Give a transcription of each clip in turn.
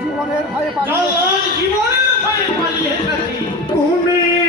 জীবনের ভয়ে পালিয়ে জীবনের ভয়ে পালিয়ে তুমি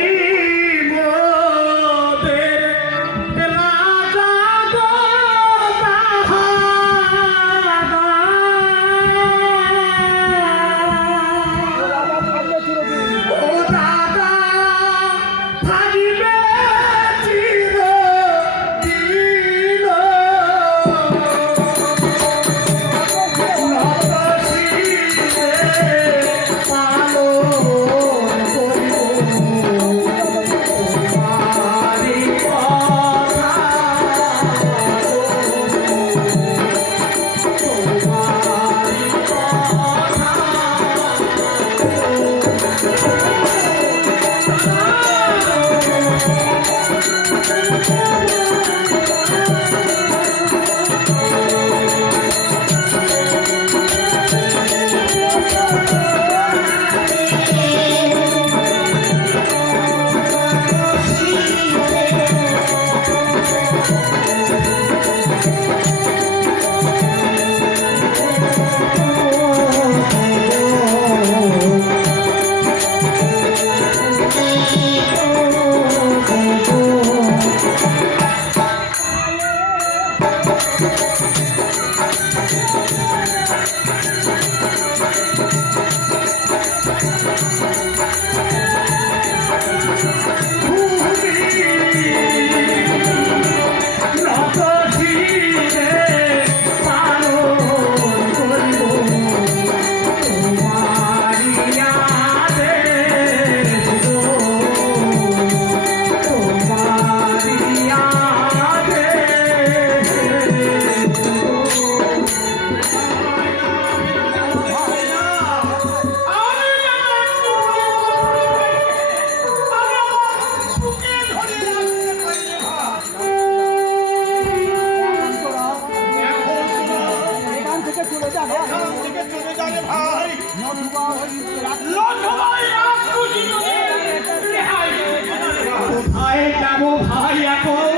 ভাই এখন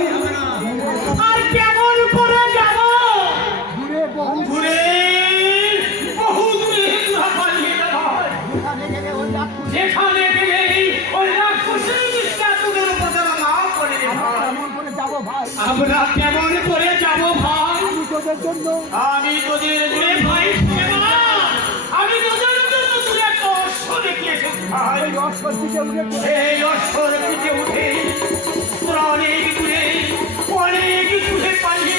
আর কেমন করে ঘুরে আমরা কেমন করে যাব ভাই? আমরা কেমন করে যাব ভাই আমি তোদের জন্য আমি তোদের ভাই। আমি তোদের জন্য তুই একটা অশ্ব রেখে এই অশ্বর দিকে উঠে এই অশ্বর পিঠে উঠে তোরা অনেক দূরে অনেক দূরে পালিয়ে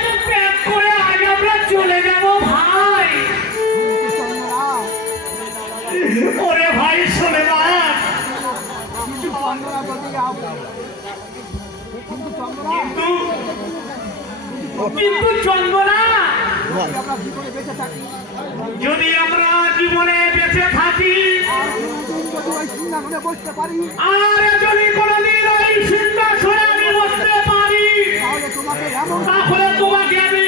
কিন্তু চলব না। যদি আমরা জীবনে বেঁচে থাকি, আর যদি কোনোদিন ওই সিংহাসনে আমি বসতে পারি, তাহলে তোমাকে আমি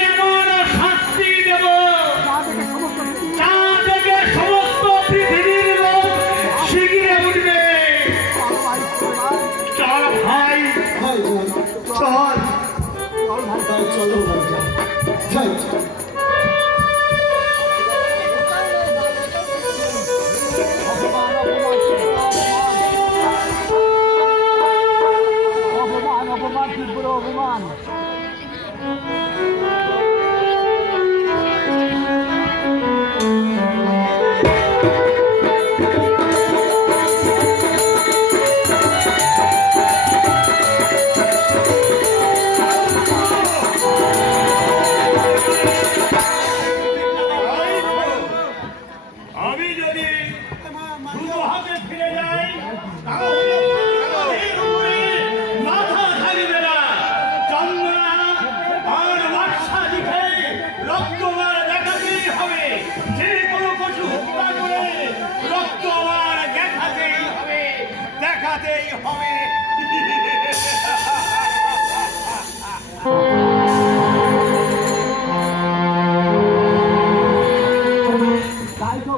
তাই তো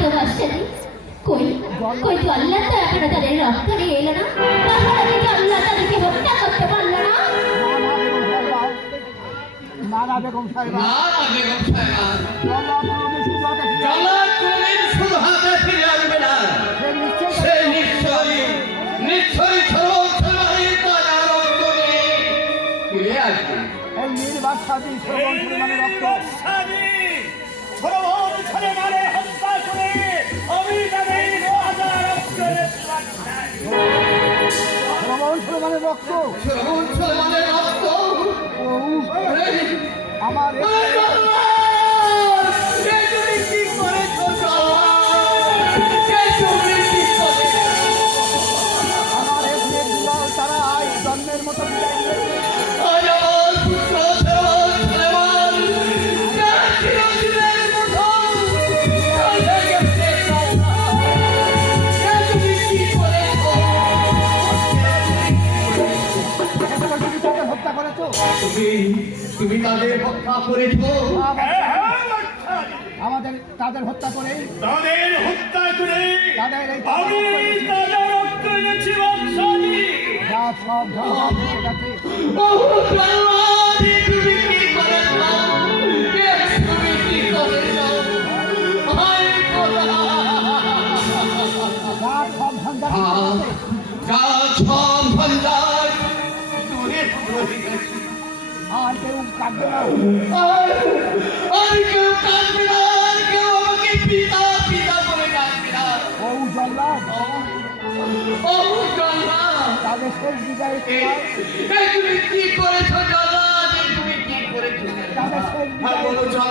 তো বাচ্চাটি কই কই তো আল্লাহ তারা কেন তাদের রক্ত নিয়ে এলো না? তাহলে কি আল্লাহ তাদেরকে হত্যা করতে পারল না। নানা বেগম সাহেবা। না না বেগম সাহেবা। কোনদিন শুধু হাতে ফিরে আসবে না। সে নিশ্চয়ই নিশ্চয়ই সরল সরলের তাজা রক্ত নিয়ে ফিরে আসবে। এই নির্বাক সাদী শ্রবণ পরিমাণে রক্ত। বাদশাহী সরবর মারে হত্যা করে আমি তাদের রাজা রক্তের লাগাই শ্রবণ পরিমাণে রক্ত। সরলের রক্ত। আমার করেছ হ্যাঁ হ্যাঁ। আমাদের তাদের হত্যা করে। তাদের হত্যা করে তাদের আমি তাদের রক্ত এনেছি বাদশাহী যা সব ধ্বংস গেছে। বহু প্রাণী তুমি কি করেছ এ তুমি কি করেছ হায় খোদা যা সব ধ্বংস যা সব ভান্ডার দূরে রয়ে গেছে। আর কেউ কাটবে না। আর কেউ কাঁদবে না আর কেউ আমাকে পিতা পিতা বলে ডাকবে না। ও জল্লাদ। ও জল্লা তাদের শেষ বিদায় তুমি কি করেছ জল্লাদ? এ তুমি কি করেছ? তাদের শেষ বিদায় জল্লাদ।